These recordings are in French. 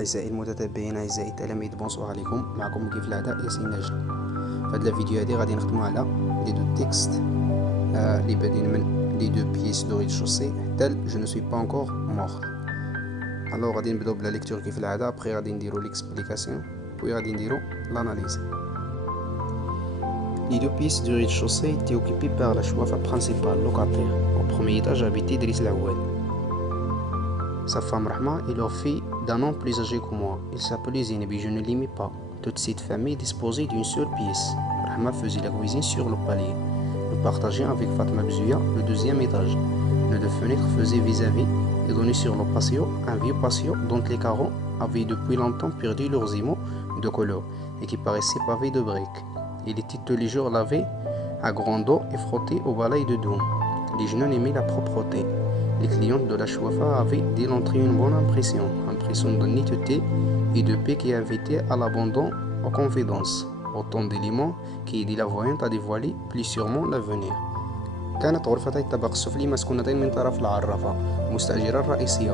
أعزائي المتتبعين، أعزائي التلاميذ، بونسوار عليكم. معكم كيف العادة ياسين نجل. في هذا الفيديو هذه غادي نخدمو على لي دو تيكست اللي بادين من لي دو بيس دو ريد-شوسي حتى جو نو سوي با انكور مور. الوغ غادي نبداو بلا ليكتور كيف العادة، ابخي غادي نديرو ليكسبليكاسيون بوي غادي نديرو l'analyse. Les deux pièces du rez-de-chaussée étaient occupées par la chouafa principale locataire. Au premier étage habitait Driss Lawel. Sa femme Rahma et leur fille d'un an plus âgé que moi. Il s'appelait Zinebi, je ne l'aimais pas. Toute cette famille disposait d'une seule pièce. Rahma faisait la cuisine sur le palier. Nous partagions avec Fatma Bzouya le deuxième étage. Nos deux fenêtres faisaient vis-à-vis et donnaient sur le patio, un vieux patio dont les carreaux avaient depuis longtemps perdu leurs émaux de couleur et qui paraissait pavé de briques. Il était tous les jours lavé à grande eau et frotté au balai de Doum. Les jeunes aimaient la propreté. Les clientes de la chouafa avaient dès l'entrée une bonne impression de netteté et de paix qui invitait à l'abandon aux confidences. Autant d'éléments qui aident la voyante à dévoiler plus sûrement l'avenir. كانت غرفتي الطابق السفلي مسكونتين من طرف العرافة مستأجرة الرئيسية.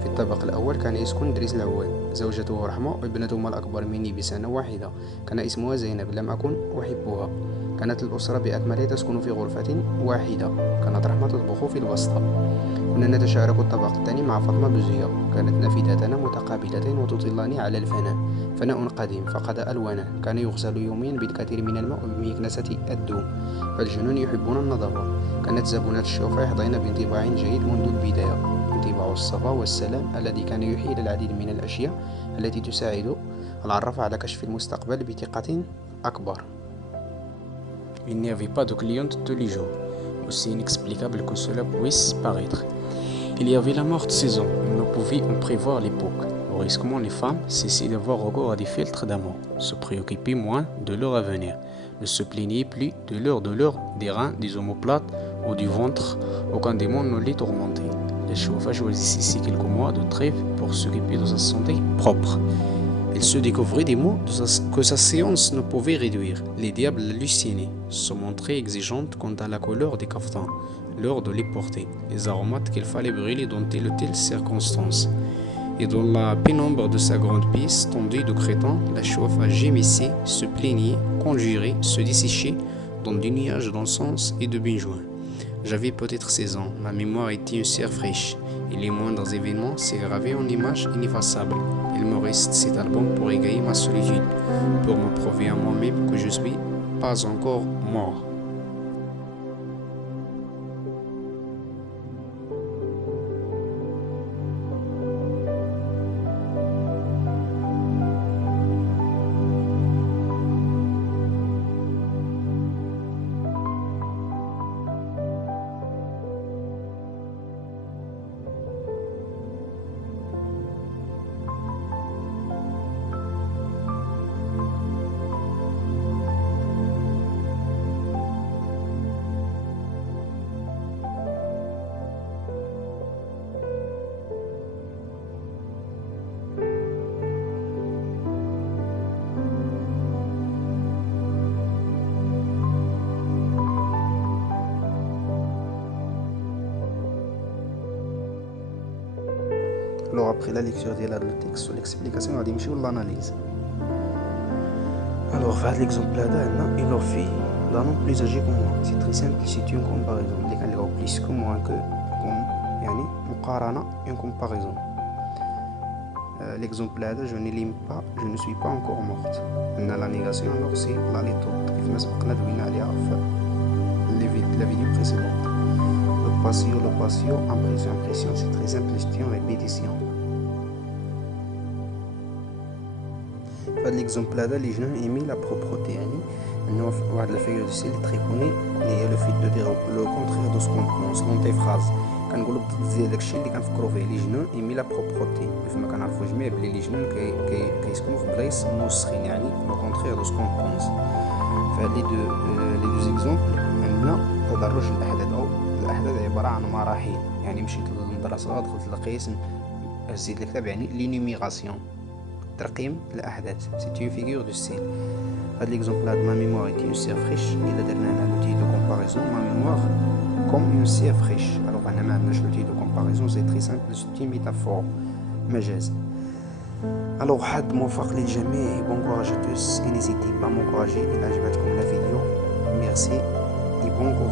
في الطابق الأول كان يسكن دريس العوال، زوجته رحمة وابنتهما الأكبر مني بسنة واحدة، كان اسمها زينب، لم أكن أحبها. كانت الأسرة بأكملها تسكن في غرفة واحدة. كانت رحمة تطبخ في الوسطى. كنا نتشارك الطبق الثاني مع فاطمة بزوية. كانت نافذتنا متقابلتين وتطلان على فناء قديم فقد ألوانه. كان يغسل يوميا بالكثير من الماء بمكنسة الدوم، فالجنون يحبون النظافة. كانت زبونات الشوفة يحظين بانطباع جيد منذ البداية، انطباع الصفاء والسلام الذي كان يحيل العديد من الأشياء التي تساعد العراف على كشف المستقبل بثقة أكبر. Il n'y avait pas de clientes tous les jours, aussi inexplicable que cela puisse paraître. Il y avait la morte saison, nous pouvions en prévoir l'époque. Brusquement, les femmes cessaient d'avoir recours à des filtres d'amour, se préoccupaient moins de leur avenir, ne se plaignaient plus de leur douleur des reins, des omoplates ou du ventre. Aucun démon ne les tourmentait. Les chauffeurs choisissaient ici quelques mois de trêve pour s'occuper de sa santé propre. Il se découvrait des mots que sa séance ne pouvait réduire. Les diables hallucinaient, se montraient exigeantes quant à la couleur des caftans, l'heure de les porter, les aromates qu'il fallait brûler dans telle ou telle circonstance. Et dans la pénombre de sa grande pièce, tendue de crétins, la chouafa gémissait, se plaignait, conjurait, se desséchait dans des nuages d'encens et de benjoin. J'avais peut-être 16 ans, ma mémoire était une serre fraîche, et les moindres événements s'est gravé en images ineffaçables. Il me reste cet album pour égayer ma solitude, pour me prouver à moi-même que je ne suis pas encore mort. Alors après la lecture de le texte, l'explication غادي نمشيو l'analyse. Alors في هذا l'exemple هذا عندنا une leur fille d'un an plus âgée que moi. C'est très simple, c'est une comparaison. اللي كنلقاو plus que moins que comme يعني مقارنة une comparaison. L'exemple هذا je ne l'aime pas, je ne suis pas encore morte. عندنا la négation alors c'est la méthode كيف ما سبقنا دوينا عليها في la vidéo précédente. Le patio, impression, c'est très simple, c'est une répétition. L'exemple هذا les jeunes aiment la propreté. يعني إنه واحد الفيغور دو ستيل très connu اللي هي le fait de dire le contraire de ce qu'on pense dans tes phrases. كنقولوا بالضبط ديال داكشي اللي كنفكروا فيه. les jeunes aiment la propreté. كيف ما كنعرفوا جميع بلي les jeunes كيسكنوا في بلايص موسخين، يعني le contraire de ce qu'on pense. فهاد لي دو زيكزومبل عندنا تدرج الأحداث أو الأحداث عبارة عن مراحل. يعني مشيت للمدرسة، دخلت القسم، هزيت الكتاب، يعني لينيميغاسيون، ترقيم الأحداث. سي اون فيغور دو ستيل. هاد ليكزومبل هاد ما ميموار ايتي اون سير فريش. إلا درنا هنا لوتي دو كومباريزون ما ميموار كوم اون سير فريش. ألوغ هنا معندناش لوتي دو كومباريزون، سي تري سامبل، سي اون ميتافور، مجاز. Alors حد موفق للجميع et bon courage à tous et n'hésitez pas à m'encourager إن عجبتكم la vidéo. Merci et bon courage.